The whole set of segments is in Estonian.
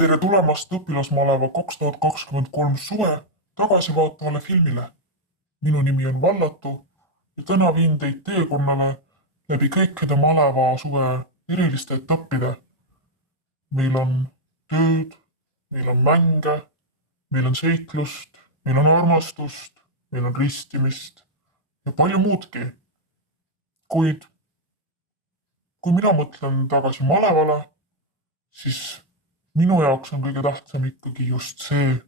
Tere tulemast õpilasmaleva 2023 suve tagasivaatavale filmile. Minu nimi on Vallatu ja täna viin teid teekonnale läbi kõikide maleva suve eriliste etappide. Meil on tööd, meil on mänge, meil on seiklust, meil on armastust, meil on ristimist ja palju muudki. Kuid kui mina mõtlen tagasi malevale, siis minu jaoks on kõige tähtsam ikkagi just see,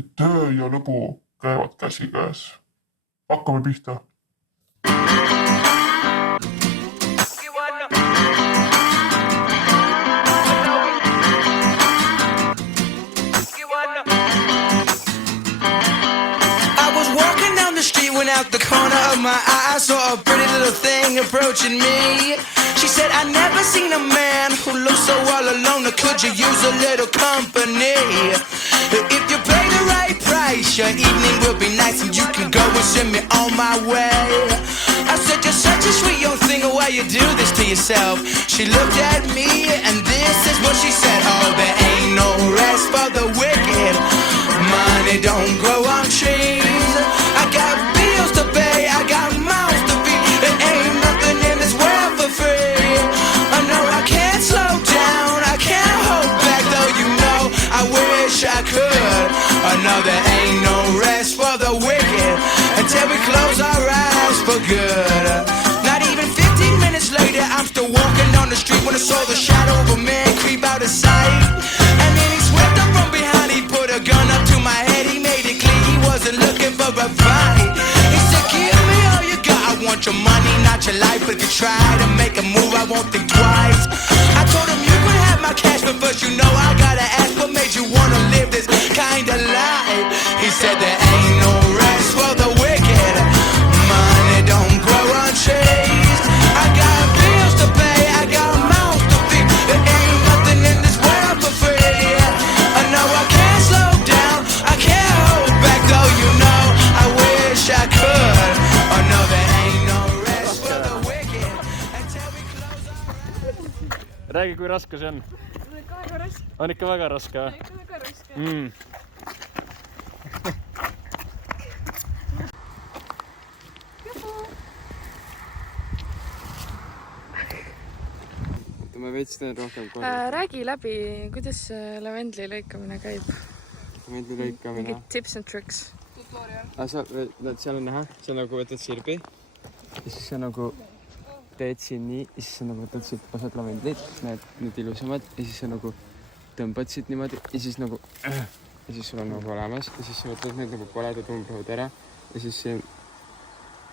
et töö ja lõbu käivad käsikäes. Hakkame pihta. I was walking down the street when out the corner of my eye I saw a pretty little thing approaching me. She said, I never seen a man who looks so all alone. Or could you use a little company? If you pay the right price, your evening will be nice and you can go and send me on my way. I said, you're such a sweet young thing, why you do this to yourself? She looked at me and this is what she said. Oh, there ain't no rest for the wicked. Money don't grow on trees. I got bills to pay, I got mouths to feed. There ain't nothing in this world for free. I can't slow down, I can't hold back, though you know I wish I could. I know there ain't no rest for the wicked until we close our eyes for good. Not even 15 minutes later, I'm still walking down the street when I saw the shadow of a man creep out of sight. And then he swept up from behind, he put a gun up to my head, he made it clear he wasn't looking for a fight. He said, give me all you got, I want your money, not your life. But if you try to make a move, I won't think twice. I told him you could have my cash, but first you know I gotta ask, what made you wanna live this kind of life? He said there ain't no rest for the wicked. Money don't grow on trees. I got bills to pay, I got mouths to feed. There ain't nothing in this world for free. I know I can't slow down, I can't hold back, though you know I wish I could. Oh no, there ain't no rest for the wicked until we close our... Räägi, kui raske see on? Väga raske. On ikka väga raske? Ikka väga raske. Ma veits teen rohkem kohe. Räägi läbi, kuidas lavendli lõikamine käib? Lavendli lõikamine. Mingid tips and tricks. Seal on näha, sa nagu võtad sirbi ja siis sa nagu teed siin nii ja siis sa nagu võtad siit osad lavendlid, need ilusamad ja siis sa nagu tõmbad siit niimoodi ja siis nagu ja siis sul on nagu olemas ja siis sa võtad need nagu koledad umbrohud ära ja siis siin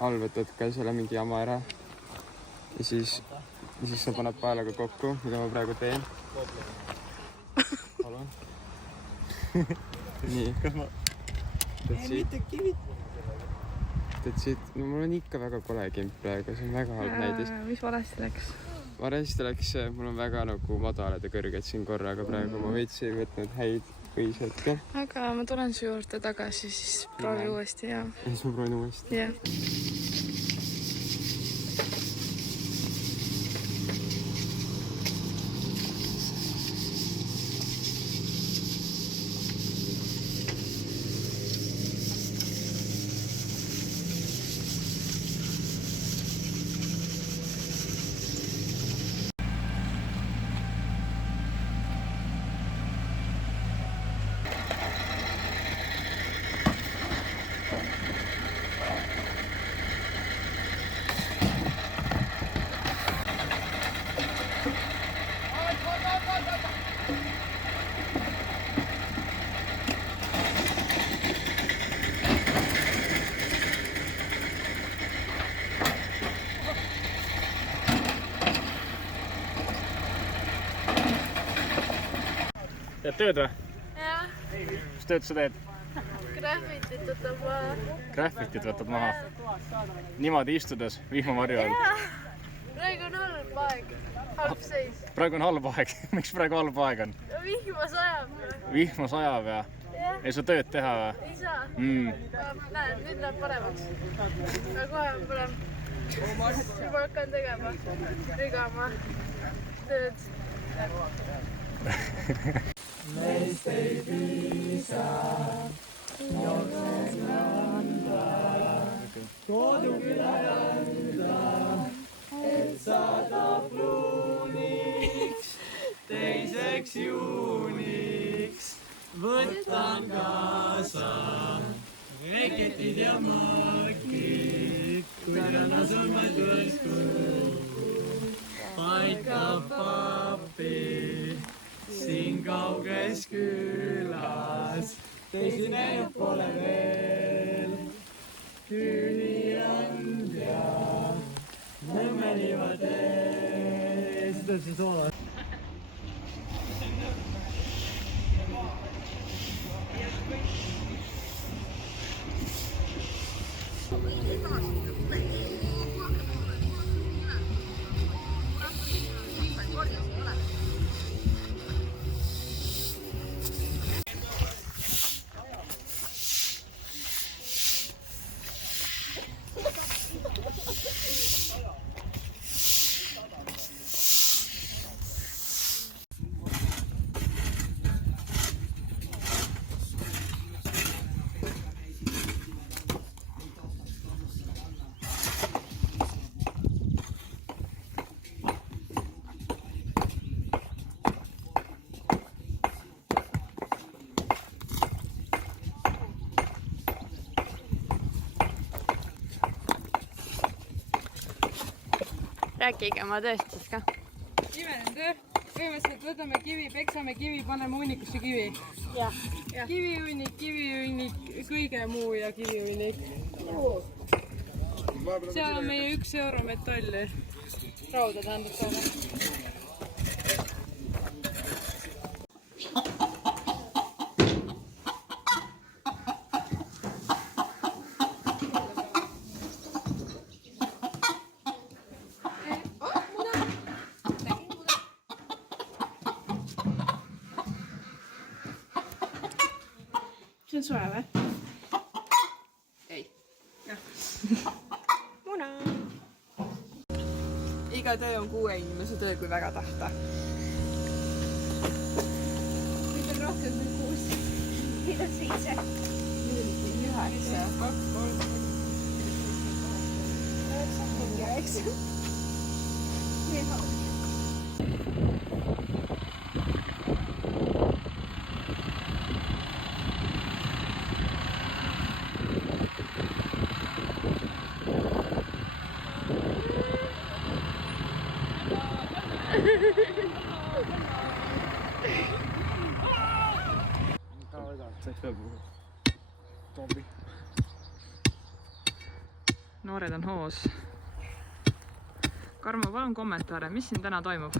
all võtad ka selle mingi jama ära ja siis sa paned paelaga kokku, mida ma praegu teen. Palun. Nii. Teed siit, no mul on ikka väga kole kimp praegu, see on väga halb näidis. Mis valesti läks? Valesti läks, mul on väga nagu madalad ja kõrged siin korraga praegu, ma veits ei võtnud häid põhisetke. Aga ma tulen su juurde tagasi, siis proovi uuesti ja... Ja siis ma proovin uuesti. Jah. Teed tööd või? Jah, Mis tööd sa teed? graffitit võtab maha. Graffitit võtad maha? Niimoodi istudes vihmavarju all? Jah, praegu on halb aeg, halb seis. Praegu on halb aeg. Miks praegu halb aeg on? Vihma sajab. Vihma sajab ja? Ei saa tööd teha või? Ei saa. Näed, nüüd läheb paremaks. Aga kohe on parem. Juba hakkan tegema, rigama tööd. Rääkige oma tööst siis ka. Imeline töö. Põhimõtteliselt võtame kivi, peksame kivi, paneme hunnikusse kivi. Kivihunnik, kõige muu ja kivihunnik. Seal on meie 1 euro metalli. Rauda tähendab saada. See on soe või? Ei. Muna! Iga töö on 6 inimese töö, kui väga tahta. Nüüd on rohkem kui 6. Nüüd on 7. 9, 2, 3. 9. Nii on. Noored on hoos. Karmo, palun kommentaare, mis siin täna toimub?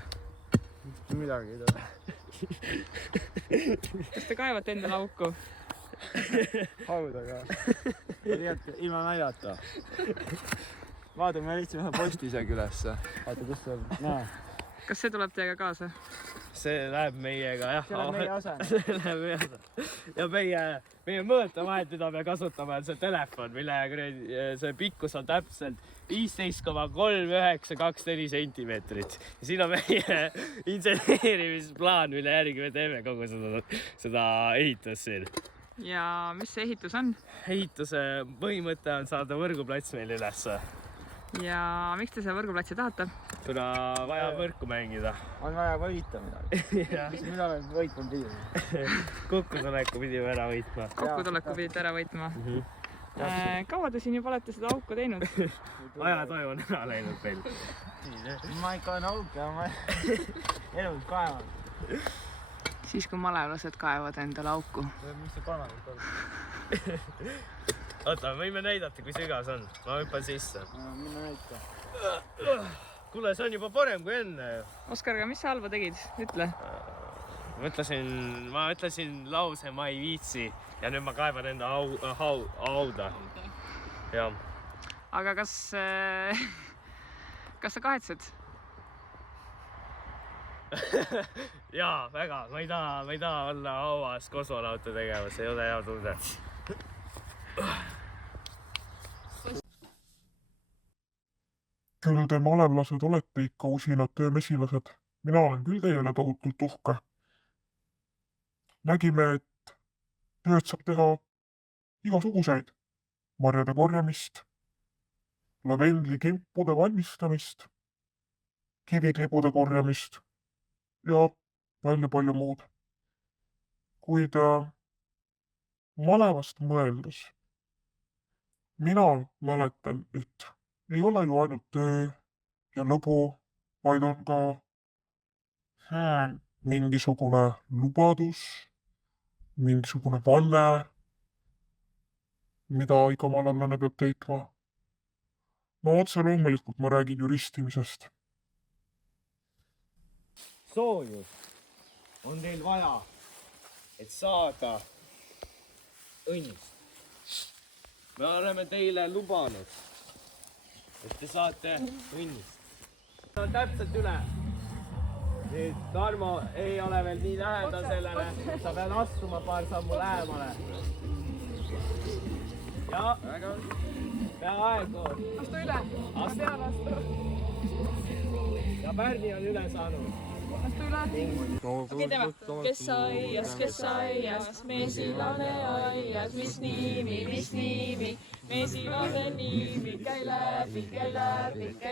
Midagi ei tule. Kas te kaevate endale auku? Haudaga. Ilma naljata. Vaata, me lihtsalt ühe posti isegi ülesse. Vaata, kus see on. Näe. Kas see tuleb teiega kaasa? See läheb meiega, jah. See läheb meie osa. See läheb meie osa. Ja meie mõõtevahend, mida me kasutame, on see telefon, mille see pikkus on täpselt 15,392 sentimeetrit. Ja siin on meie inseneerimisplaan, mille järgi me teeme kogu seda ehitust siin. Ja mis see ehitus on? Ehituse põhimõte on saada võrguplats meil ülesse. Ja miks te selle võrguplatsi tahate? Kuna vaja võrku mängida. On vaja võita midagi. Mis mina olen võitma pidime? Kokkutuleku pidime ära võitma. Kokkutuleku pidite ära võitma. Kaua te siin juba olete seda auku teinud? Ajatoju on ära läinud meil. Ma ikka olen auke, ma elus kaevan. Siis kui malevlased kaevad endale auku. Mis see kolmandat kord? Oota, võime näidata, kui sügas on. Ma hüppan sisse. Minna näita. Kuule, see on juba parem kui enne. Oskar, aga mis sa halba tegid? Ütle. Ma ütlesin lause, ma ei viitsi. Ja nüüd ma kaevan enda hauda. Ja. Aga kas sa kahetsed? Jaa, väga. Ma ei taha olla hauas kosmonauta tegemas. Ei ole hea tunde. Küll te malevlased olete ikka usinad töömesilased. Mina olen küll teie üle tohutult uhke. nägime, et tööd saab teha igasuguseid. Marjade korjamist, lavendlikimpude valmistamist, kiviklibude korjamist ja palju muud. Kuid malevast mõeldes mina mäletan, et ei ole ju ainult töö ja lõbu, vaid on ka mingisugune lubadus, mingisugune vanne, mida iga malevlane peab täitma. No otse loomulikult ma räägin juristimisest. soojust on teil vaja, et saada õnnist. me oleme teile lubanud, et te saate õnnist. On täpselt üle. Nüüd Tarmo ei ole veel nii lähedal sellele, sa pead astuma paar sammu lähemale. Ja, peaaegu. Astu üle. Ma pean astu. Ja Pärni on üle saanud. Astu üle. Okei, teeme. Kes aias, mesilane aias, mis nimi. Mesilase nimi, käi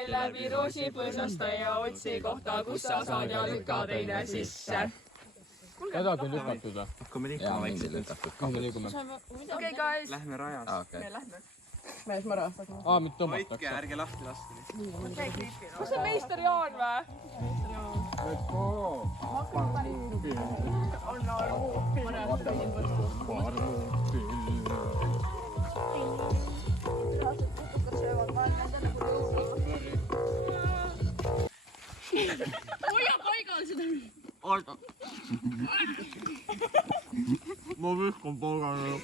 läbi roosipõõsasta ja otsi kohta, kus sa saad ja lükka teine sisse. Seda on lükatud või? Hakkame liikuma vaikselt lükatud. Kuhu me liigume? Okei, guys. Lähme rajas. Me lähme. Me ees mara. Mind tõmmatakse. Hoidke, ärge lahti laske. Kus on meister Jaan või? hoia paigal seda. Oota. Ma vihkan paugale.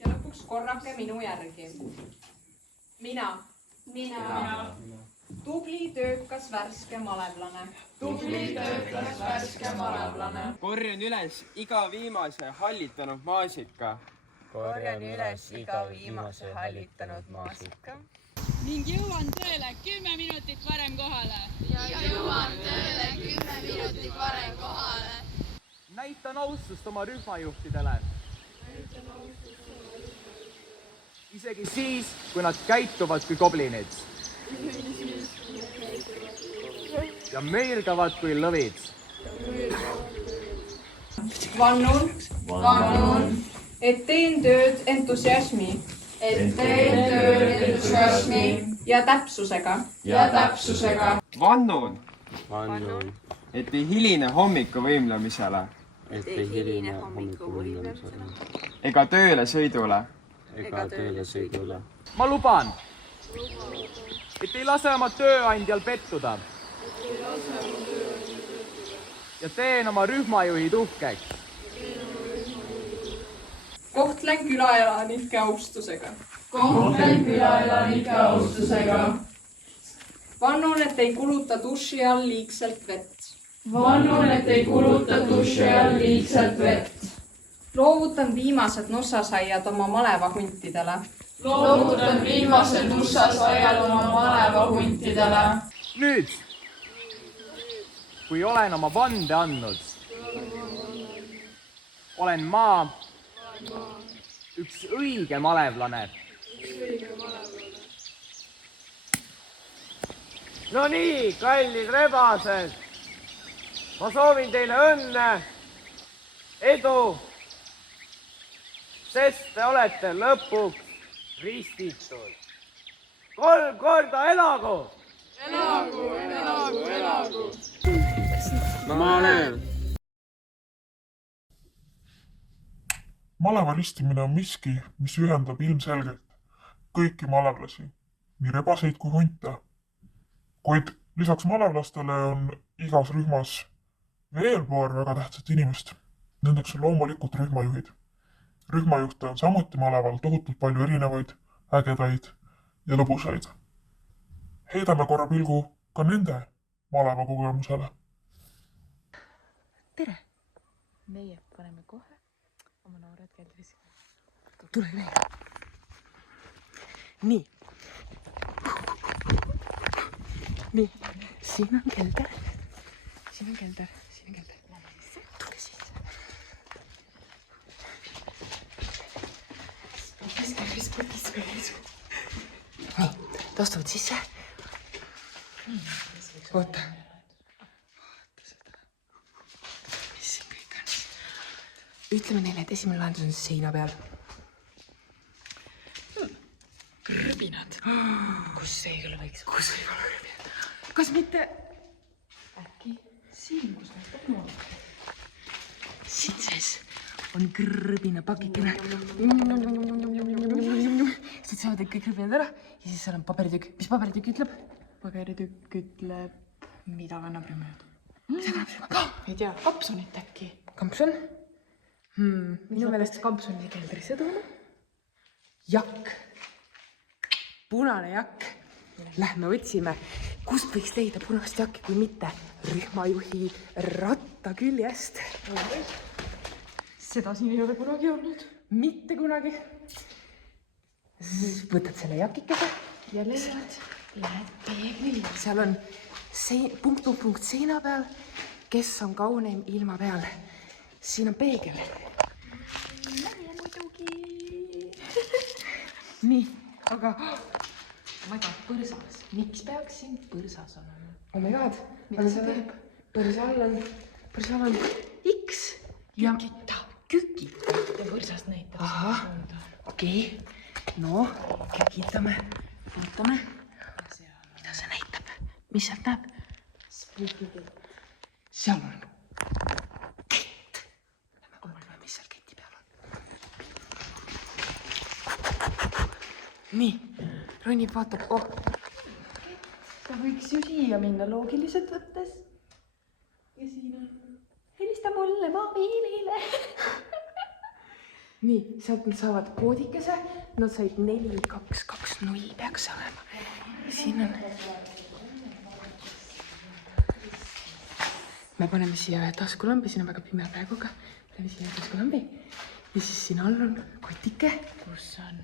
Ja lõpuks korrake minu järgi. Mina. Tubli töökas värske malevlane. Korjan üles iga viimase hallitanud maasika. ning jõuan tööle 10 minutit varem kohale. Näitan austust oma rühmajuhtidele. Isegi siis, kui nad käituvad kui goblinid. Ja möirgavad kui lõvid. Vannun, et teen tööd entusiasmi. Ja täpsusega. Vannun, et ei hiline hommikuvõimlemisele ega tööle sõidule. Ma luban, et ei lase oma tööandjal pettuda. Ja teen oma rühmajuhid uhkeks. Kohtlen külaelanike austusega. Vannun, et ei kuluta duši all liigselt vett. Loovutan viimased nussasaiad oma malevahuntidele. Nüüd, kui olen oma vande andnud, olen ma üks õige malevlane. No nii, kallid rebased, ma soovin teile õnne, edu, sest te olete lõpuks ristitud. 3 korda elagu! Maleva ristimine on miski, mis ühendab ilmselgelt kõiki malevlasi, nii rebaseid kui hunte. Kuid lisaks malevlastele on igas rühmas veel paar väga tähtsat inimest. Nendeks on loomulikult rühmajuhid. Rühmajuhte on samuti maleval tohutult palju erinevaid, ägedaid ja lõbusaid. Heidame korra pilgu ka nende maleva kogemusele. Tere! Meie paneme kohe oma noored keldris. Tule veel. Nii. Nii, siin on kelder. Siin on kelder. Tule sisse. Nii, taastuvad sisse. Oota. Vaata seda. Mis siin kõik on? Ütleme neile, et esimene lahendus on seina peal. Krõbinad. Kus see ei ole võiks? Kus ei ole krõbinad? Kas mitte? Äkki siin, kus need toimub? Siin sees on krõbina pakikene. Siis saavad kõik krõbinad ära ja siis seal on paberitükk. Mis paberitükk ütleb? Paberitükk ütleb, mida kannab rümmajad. Mida kannab rümmajad? Ei tea, kampsunit äkki. Kampsun? Minu meelest kampsuni keldrisse tooma. Jakk. Punane jakk. Lähme otsime, kust võiks leida punast jakki, kui mitte rühmajuhi ratta küljest. Seda siin ei ole kunagi olnud. Mitte kunagi. Võtad selle jakikese ja lähed peeglile. Seal on punkt seina peal, kes on kauneim ilma peal. Siin on peegel. Meie muidugi. Nii, aga ma ei tea, põrsas. Miks peaks siin põrsas olema? Oh my god. Mida see teeb? Põrsa all on X. Kükita. Ja põrsast näitab. Aha, okei. No, kükitame. Vaatame. Mida see näitab? Mis sealt näeb? Seal on kett. Lähme kuulame, mis seal keti peal on. Nii, ronib vaatab. Ta võiks ju siia minna loogiliselt võttes. Ja siin on. Helista mulle mobiilile. Nii, sealt nad saavad koodikese. Nad said 4220 peaks olema. Siin on. Me paneme siia ühe taskulambi, siin on väga pime praeguga. Paneme siia ühe taskulambi. Ja siis siin all on kotike. Kus on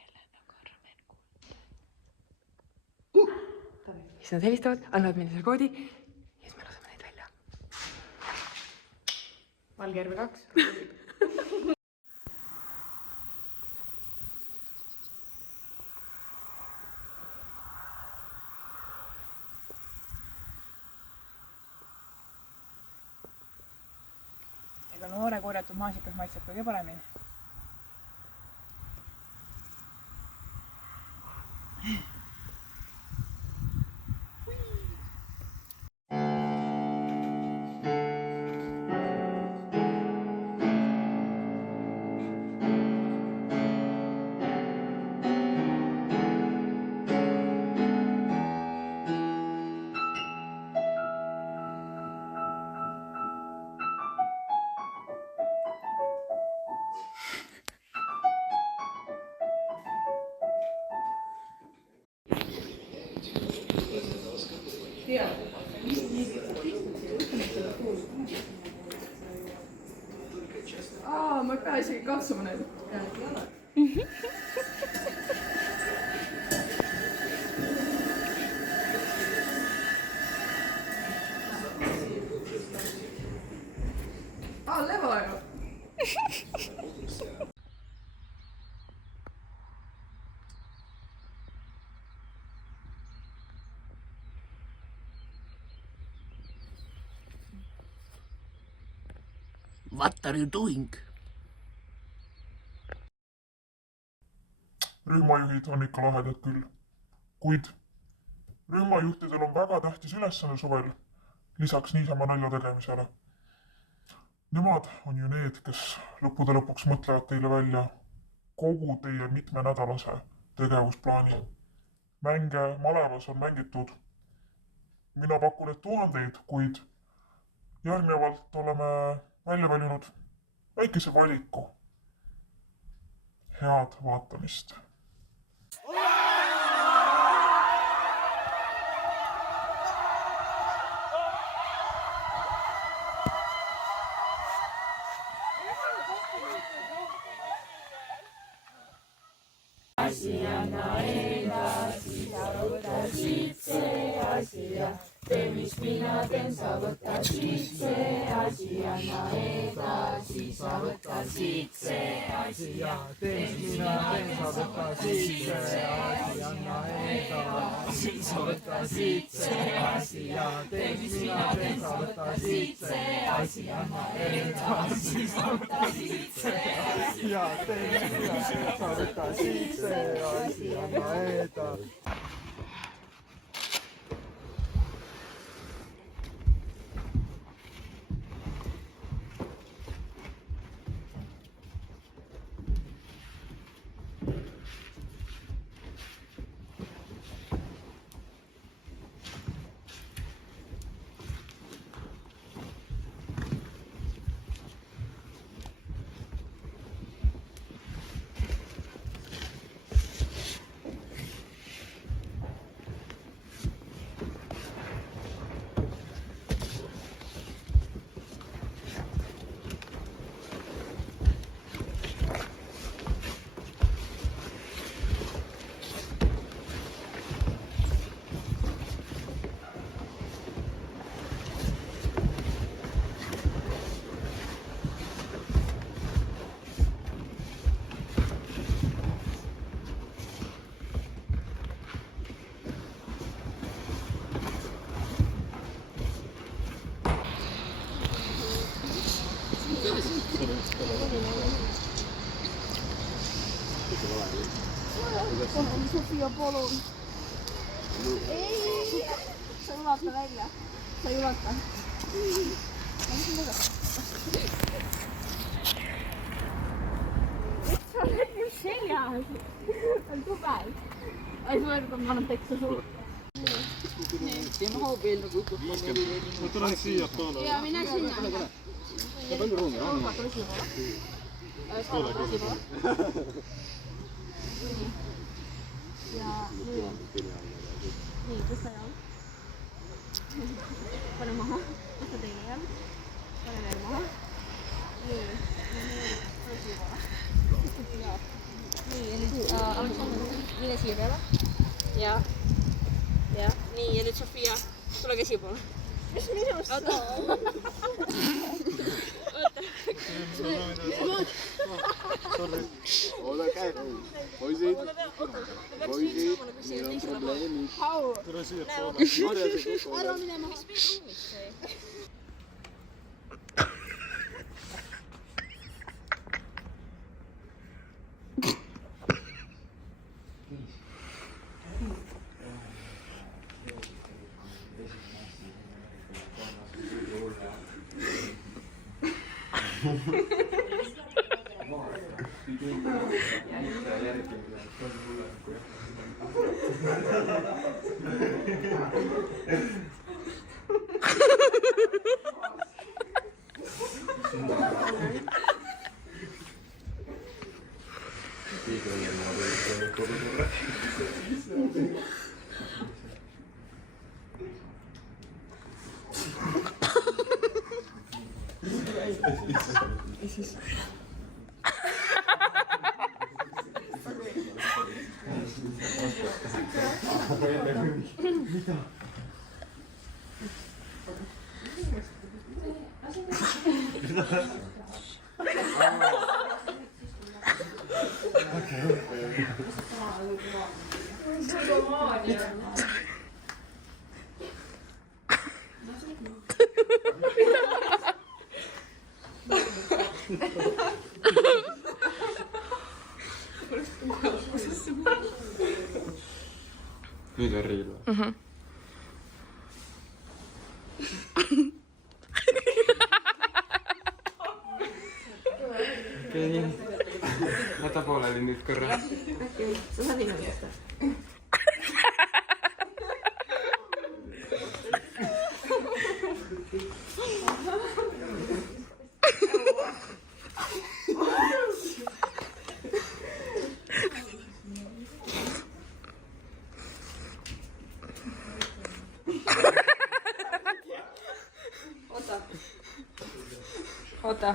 Helena Karmen Kuld. Siis nad helistavad, annavad meile selle koodi. Ja siis me laseme neid välja. Valgjärve 2. Noore korjatud maasikas maitseb kõige paremini. Ma ei pea isegi katsuma neid. Leva ju. What are you doing? Rühmajuhid on ikka lahedad küll. Kuid rühmajuhtidel on väga tähtis ülesanne suvel, lisaks niisama nalja tegemisele. Nemad on ju need, kes lõppude lõpuks mõtlevad teile välja kogu teie mitmenädalase tegevusplaani. Mänge malevas on mängitud. Mina pakun, et tuhandeid, kuid järgnevalt oleme välja valinud väikese valiku. Head vaatamist. asia. Tee, mis mina teen, sa võta siit see asi, anna edasi, sa võta siit see asi ja tee, mis mina teen, sa võta siit see asi, anna edasi, sa võta siit see asi ja tee, mis mina teen, sa võta siit see asi, anna edasi, sa võta siit see asi ja tee, mis mina teen, sa võta siit see asi, anna edasi. Sofia, palun. Ei, sa ei ulata välja. Sa ei ulata. Sa oled ju seljas. On tugev. Ai, ma annan teksta sulle. Teeme hoobil nagu ütleb. Ma tulen siia toole. Ja mine sinna. Ja palju ruumi on? Ja nüüd. Nii, tõsta jalg. Pane maha. Tõsta teine jalg. Pane veel maha. Nii. Nii, ja nüüd Aleksandr, mine siia peale. Ja. Ja. Nii, ja nüüd Sofia, tule käsi poole. Mis minust saab? Oota, käib. Poisid, meil on probleemid. Tere siia toole. Ära mine maha. Nüüd on riil või? Okei, jäta pooleli nüüd korra. Sa saad inimest. Oota,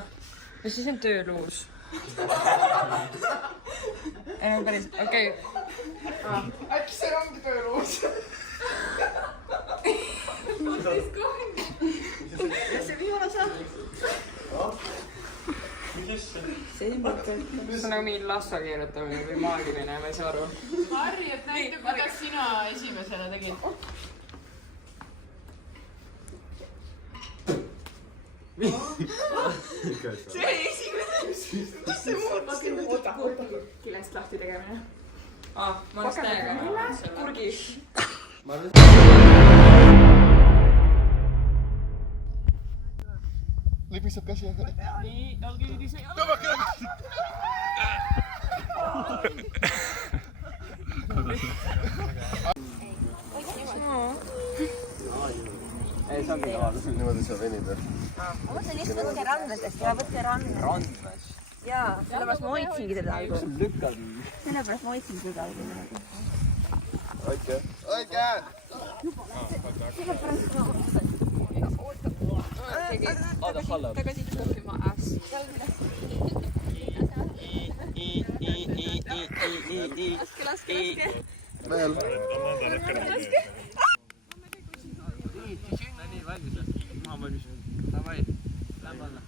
mis siis on tööluus? Ei, ma päris, okei. Äkki see ongi tööluus? see on nagu mingi lassa keerutamine või maagiline, ma ei saa aru. Harri, et näita, kuidas sina esimesena tegid. See oli esimene. Mis see muutus? Kilest lahti tegemine. Ma olen täiega. Kurgi. Lipistab käsi ja... Nii, olge ülise. Ei, see on küll avaldus. Niimoodi sa venid või? ma mõtlen just võtke randlasest ja võtke randlasest. Randlas. Jaa, sellepärast ma hoidsingi teda algul. Lükkad. Sellepärast ma hoidsingi teda algul. Oike! Oike! Aada halab. Tagasi tuupima ässi. Laske. Veel! Nii, valmis või? Ma olen valmis. Davai, lähme alla.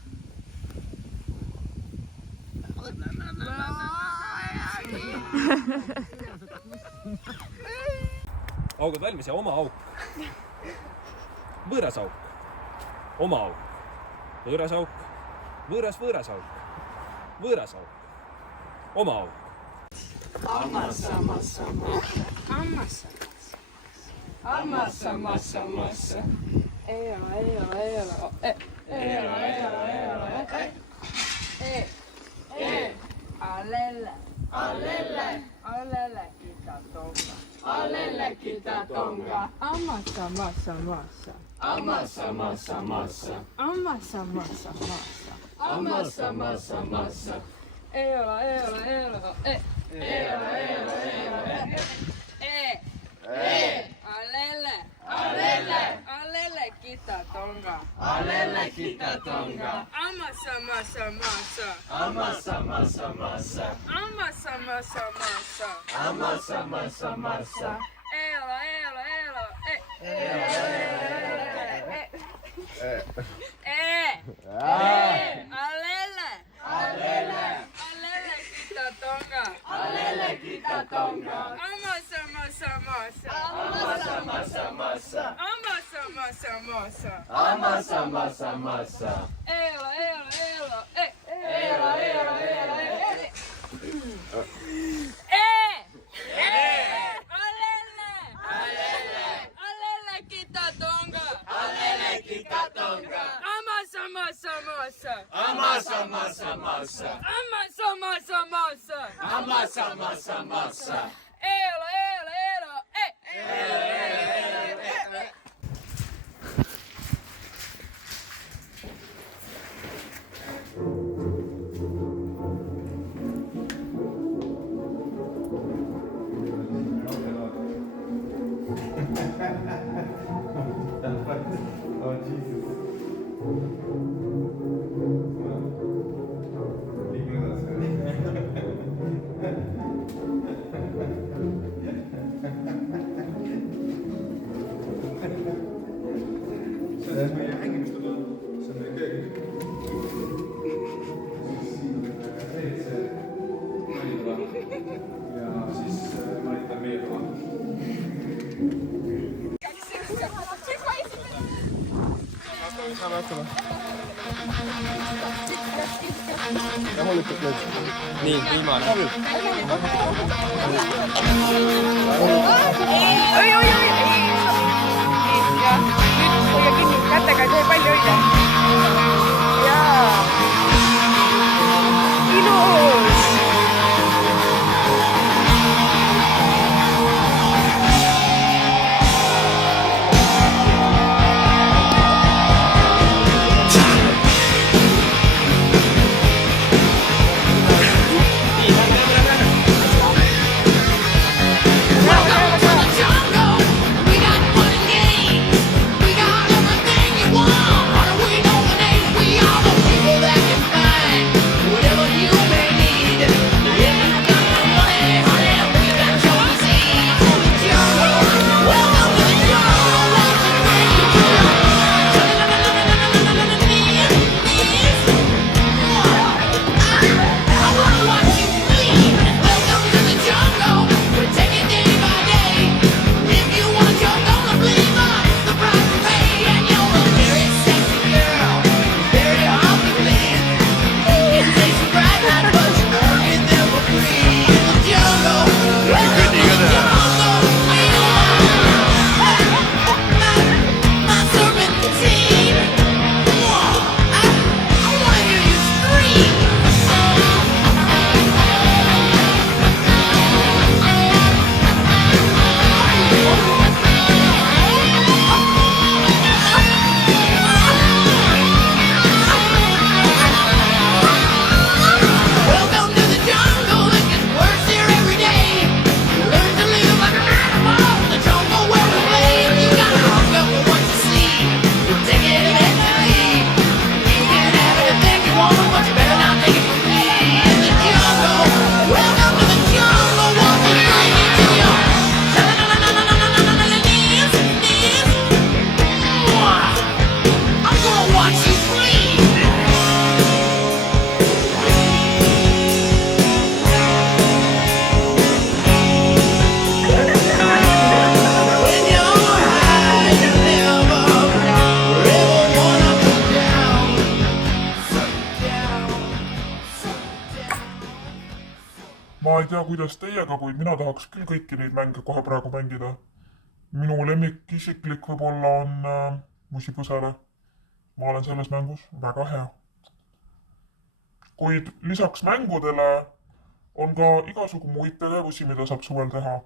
Augud valmis ja oma auk. Võõras auk. Oma auk. Võõras auk. Võõras auk. Võõras auk. Oma auk. Ammassa. Ei ole. Alelle kitatonga. Ammassa. Ei ole. Alelle kitatonga. Ammassa. Ei Alelle kitatonga. Nii, viimane. Hoia kinni, kätega ei tee palju hoida. Jaa. Ilus. We got ei tea, kuidas teiega, kuid mina tahaks küll kõiki neid mänge kohe praegu mängida. Minu lemmik isiklik võib-olla on Musipõsele. Ma olen selles mängus väga hea. Kuid lisaks mängudele on ka igasugu muid tegevusi, mida saab suvel teha.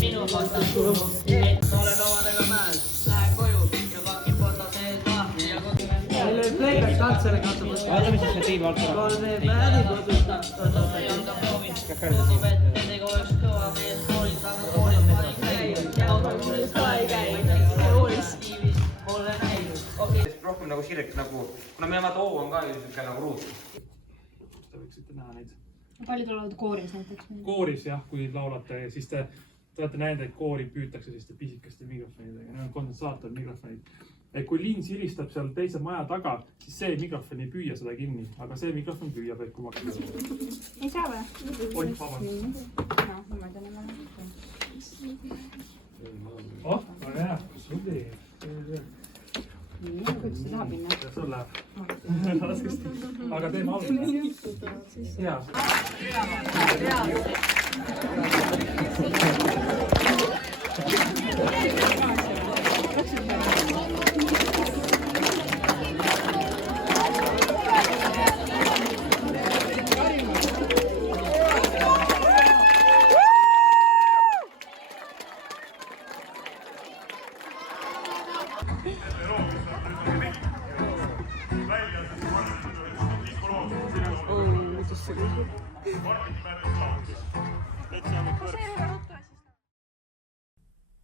Minu kohta et ma olen omadega mäel. Lähen koju ja pakin potateed lahti ja meil oli playback tants selle katsu mõttes. Vaata, mis see tiim algab. Kolme päevi kodus. Ei anda proovi. Kodub ettega oleks kõva mees koolis, aga koolis ma ei käi. Ja koolis ka ei käi. Koolis kiivis pole näinud. Rohkem nagu Siret nagu, kuna meie vaata O on ka ju siuke nagu ruut. Te võiksite näha neid. Palju tulevad kooris näiteks? Kooris jah, kui laulate, siis te olete näinud, et koori püütakse selliste pisikeste mikrofonidega. Need on kondensaator mikrofonid. Et kui linn siristab seal teise maja taga, siis see mikrofon ei püüa seda kinni, aga see mikrofon püüab, et kui ma käin. Ei saa või? Oi, vabandust. No, ma ei tea, Oh, on hea. Subli. Nii, kuidas see saab minna? Ja sul läheb. Raskesti. Aga teeme algul. Jaa.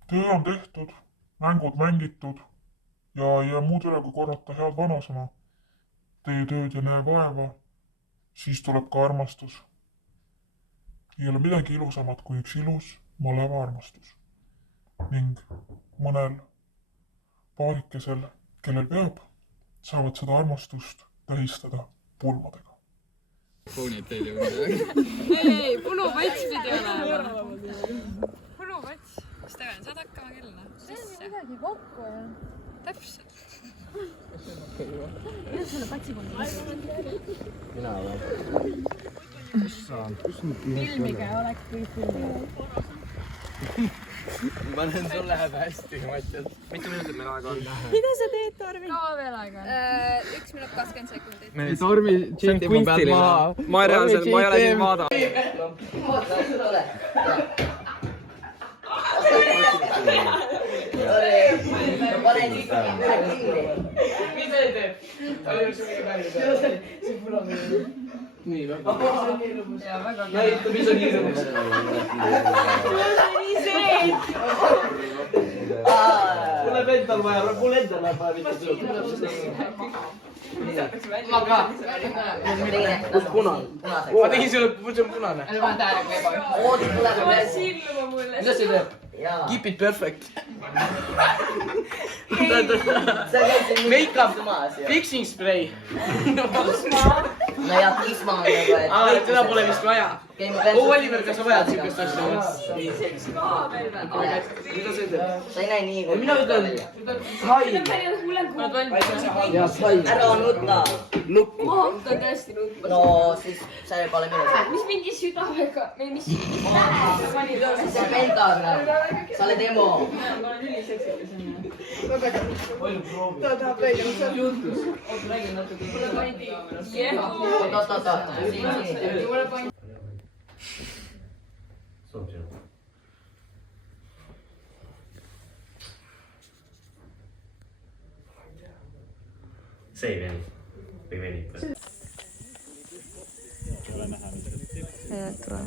Töö on tehtud, mängud mängitud ja ei jää muud üle kui korrata head vanasõna. Tee tööd ja näe vaeva, siis tuleb ka armastus. Ei ole midagi ilusamat kui üks ilus, maleva armastus. Ning mõnel paarikesel, kellel peab, saavad seda armastust tähistada pulmadega. Ponytail ei ole midagi. Ei, punupats pidi olema. Punupats. Steven, saad hakkama küll, noh. See on midagi kokku ja... Täpselt. Mida selle patsi polnud? Mina või? Filmige, oleks kui filmige. ma näen, sul läheb hästi, Mattias. Mitu minutit meil aega on? Mida sa teed, Tormi? kaua veel aega on? 1 minut 20 sekundit. Tormi cheatib mu pealt maha. Ma reaalselt, ma ei ole siin vaadanud. nii, väga näitab ise nii rõõmus. Mul läheb endal vaja, mul endal läheb vaja mitte tööd. Ma ka. Kus punane? Ma tegin sulle, see on punane. Mida see teeb? Keep it perfect. Make-up, fixing spray. no ja Isma on nagu, et... Teda pole vist vaja. Oliver, kas sa vajad siukest asja? Mida see teeb? Sa ei näe nii kui... Mina ütlen... Sai. Ja sai. Ära nuta. Nukku. ma hakkan tõesti nutma. No siis see pole minu see. mis mingi südamega, mis see on pentagram. Sa oled emo. ma olen üliseksikas onju. Ta tahab välja, mis sa juhtus. räägin natuke. oot. see ei veni või venib või? ei ole näha nüüd. ei tule.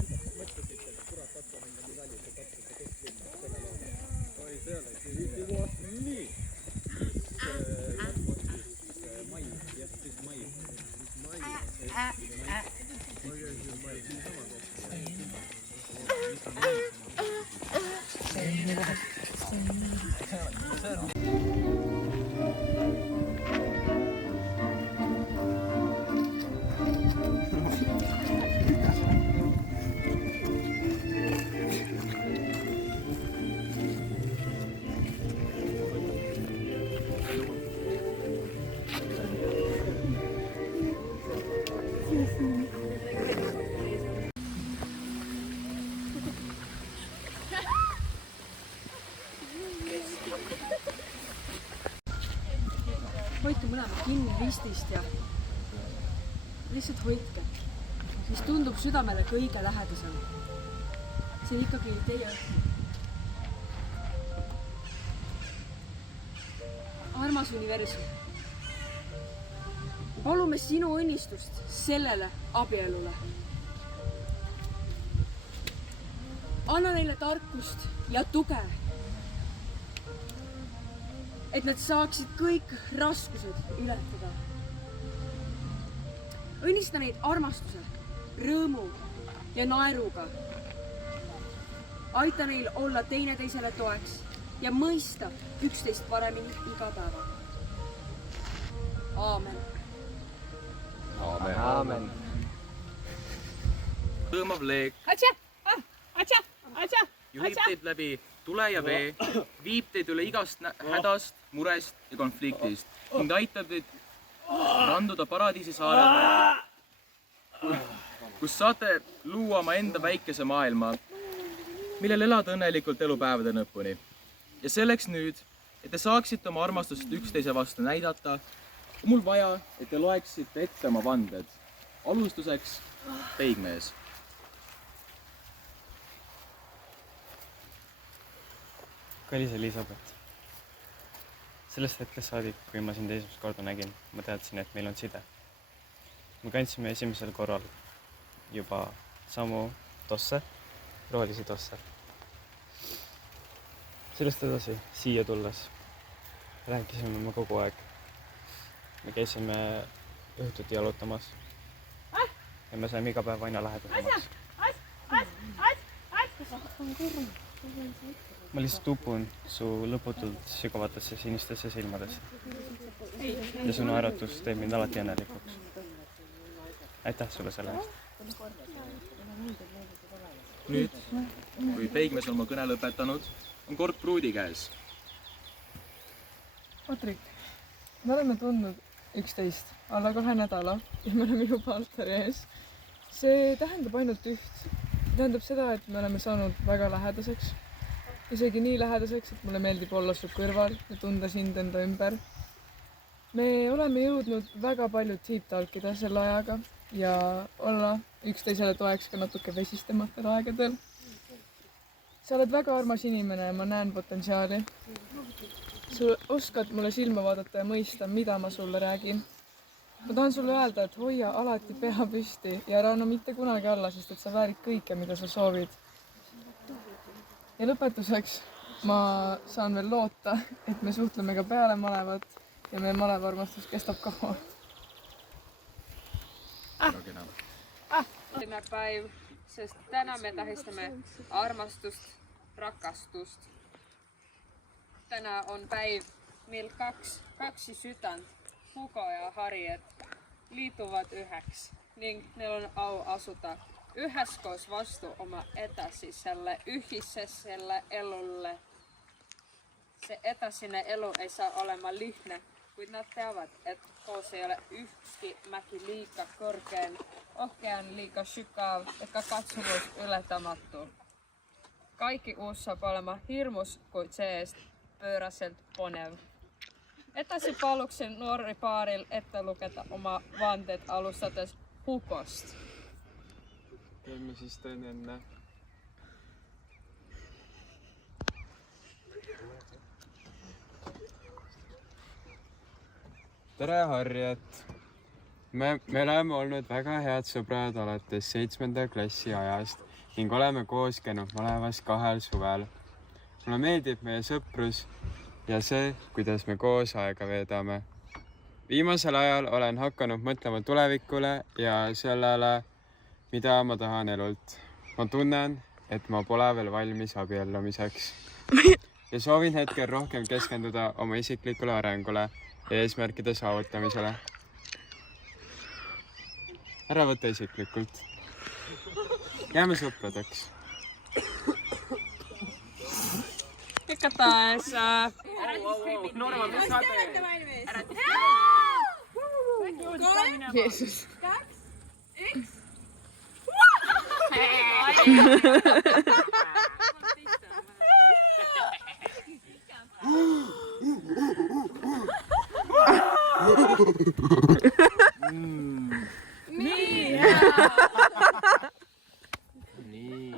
hoidke mõlemad kinni ristist ja lihtsalt hoidke, mis tundub südamele kõige lähedasem. See on ikkagi teie õhku. Armas universum, palume sinu õnnistust sellele abielule. Anna neile tarkust ja tuge, et nad saaksid kõik raskused ületada. Õnnista neid armastuse, rõõmu ja naeruga. Aita neil olla teineteisele toeks ja mõista üksteist paremini iga päeva. Aamen. Aamen. Hõõmav leek juhib teid läbi tule ja vee, viib teid üle igast hädast, murest ja konfliktist ning aitab teid randuda paradiisi saarele, kus saate luua oma enda väikese maailma, millel elada õnnelikult elupäevade lõpuni. Ja selleks nüüd, et te saaksite oma armastust üksteise vastu näidata, on mul vaja, et te loeksite ette oma vanded. Alustuseks peigmees. Kallis Elisabeth, sellest hetkest saadik, kui ma sind esimest korda nägin, ma teadsin, et meil on side. Me kandsime esimesel korral juba samu tosse, rohelisi tosse. Sellest edasi, siia tulles, rääkisime me kogu aeg. Me käisime õhtuti jalutamas ja me saime iga päev aina lähedasemaks. Ma lihtsalt upun su lõputult sügavatesse sinistesse silmadesse. Ja su naeratus teeb mind alati õnnelikuks. Aitäh sulle selle eest. Nüüd, kui peigmees on oma kõne lõpetanud, on kord pruudi käes. Patrik, me oleme tundnud üksteist alla 2 nädala ja me oleme juba altari ees. See tähendab ainult üht. Tähendab seda, et me oleme saanud väga lähedaseks. isegi nii lähedaseks, et mulle meeldib olla su kõrval ja tunda sind enda ümber. Me oleme jõudnud väga palju deep talkida selle ajaga ja olla üksteisele toeks ka natuke vesistematel aegadel. Sa oled väga armas inimene ja ma näen potentsiaali. Sa oskad mulle silma vaadata ja mõista, mida ma sulle räägin. Ma tahan sulle öelda, et hoia alati pea püsti ja ära anna mitte kunagi alla, sest et sa väärid kõike, mida sa soovid. Ja lõpetuseks ma saan veel loota, et me suhtleme ka peale malevat ja meie maleva armastus kestab kaua. Päiv, sest täna me tähistame armastust, rakastust. Täna on päiv, mil kaksi südant, Hugo ja Harriet, liituvad üheks ning neil on au asuda üheskoos vastu oma edasiselle ühiseselle elulle. See edasine elu ei saa olema lihtne, kuid nad teavad, et koos ei ole ükski mäki liiga kõrgeen, okean liiga sügav ega katsumus ületamatu. Kaikki uus saab olema hirmus, kuid see-eest pööraselt ponev. Edasi paluksin nuori paaril ette lugeda oma vanded alustades Hugost. Teeme siis teen enne. Tere, Harriet! Me oleme olnud väga head sõbrad alates 7. klassi ajast ning oleme koos käinud malevas 2 suvel. Mulle meeldib meie sõprus ja see, kuidas me koos aega veedame. Viimasel ajal olen hakanud mõtlema tulevikule ja sellele, mida ma tahan elult. Ma tunnen, et ma pole veel valmis abiellumiseks. Ja soovin hetkel rohkem keskenduda oma isiklikule arengule ja eesmärkide saavutamisele. Ära võtta isiklikult. Jääme sõpradeks. Igatahes Norma, mis sa teed? Jeesus. 2, 1. Nii! Nii.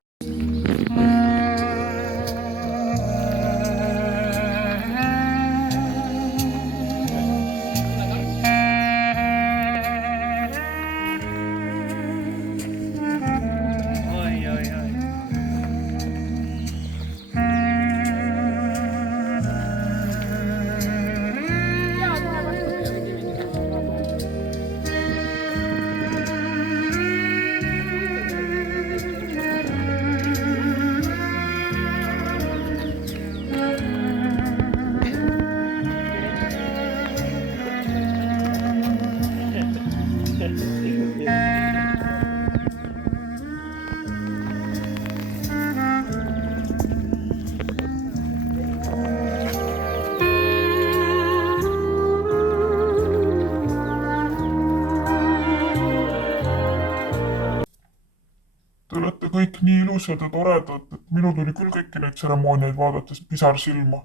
Te olete kõik nii ilusad ja toredad, et minul tuli küll kõiki neid tseremooniaid vaadates pisar silma.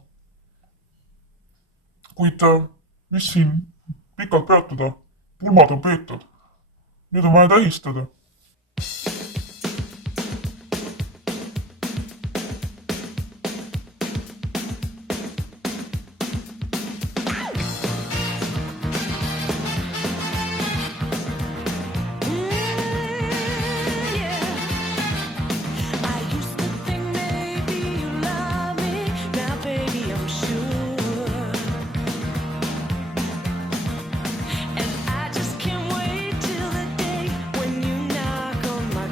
Kuid mis siin pikalt peatuda? Pulmad on peetud. Nüüd on vaja tähistada. And I just can't wait till the day when you knock on my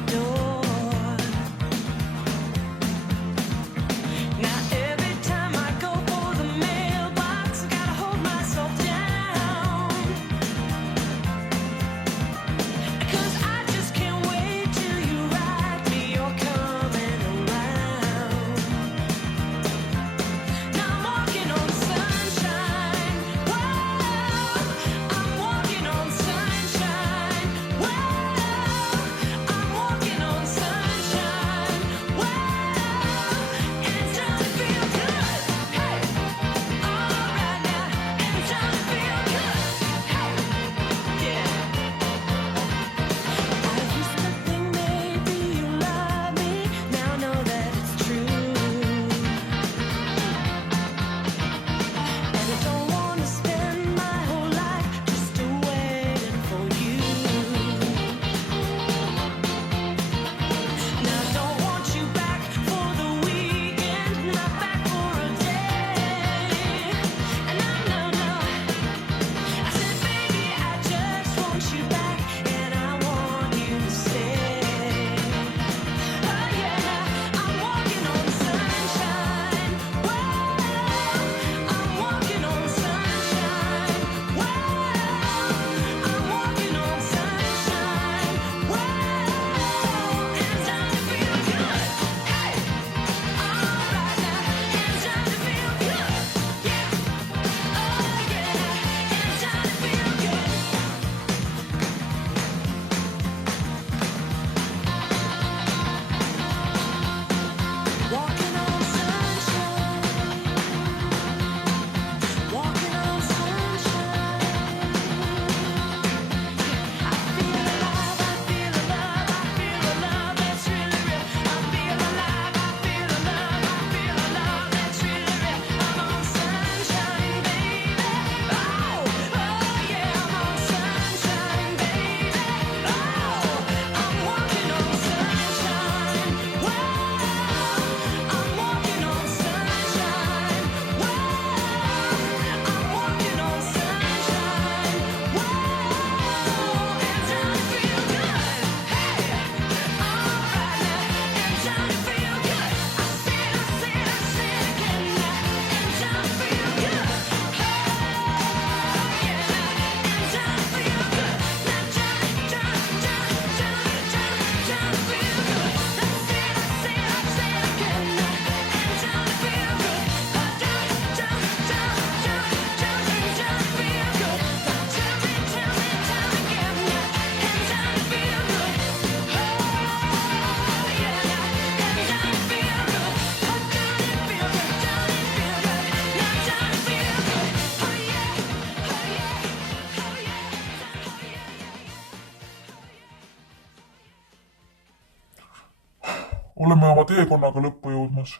oleme oma teekonnaga lõppu jõudmas.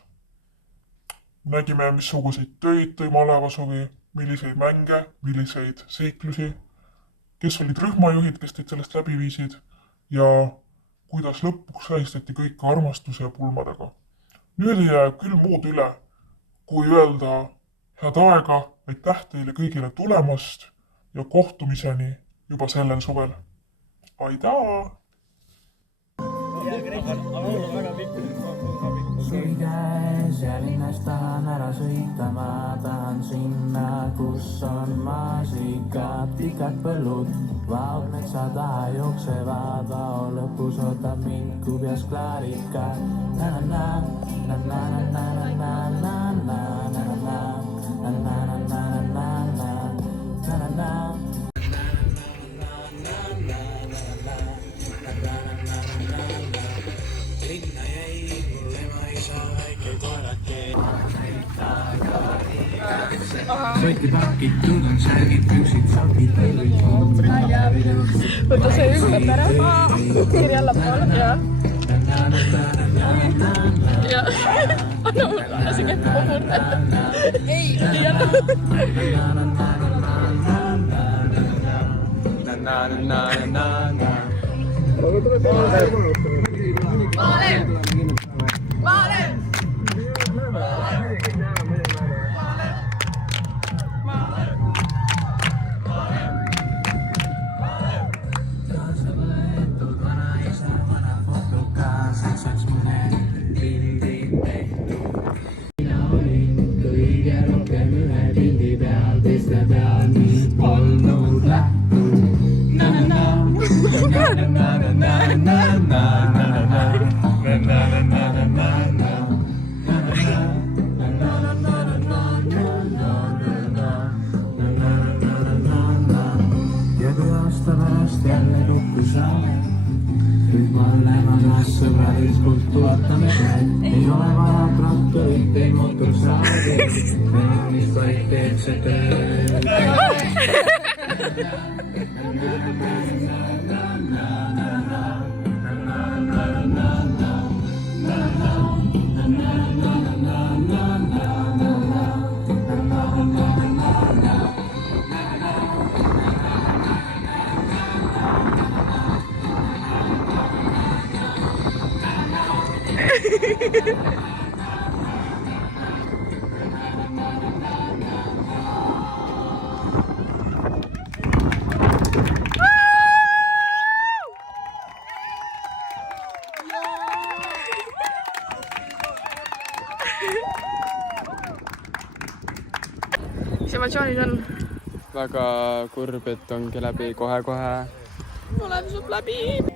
Nägime, missuguseid töid tõi malevasuvi, milliseid mänge, milliseid seiklusi, kes olid rühmajuhid, kes teid sellest läbi viisid ja kuidas lõpuks tähistati kõike armastuse ja pulmadega. Nüüd ei jää küll muud üle, kui öelda head aega, aitäh teile kõigile tulemast ja kohtumiseni juba sellel suvel. Aidaa! Sui käes ja linnas tahan ära sõita, ma tahan sinna, kus on maasikad, pikad põllud, vaod metsa taha jooksevad, vao lõpus ootab mind kubjas klaarika. Sotti pakitud on särgid, püksid, sakid, võta see ümber ära, kirja allapoole ja anna see kätte kogu ei ei ole vaja traktorit, ei mootorsaagi, mis vaid teeb see töö. Mis emotsioonid on? Väga kurb, et ongi läbi kohe-kohe. Tuleb sul läbi.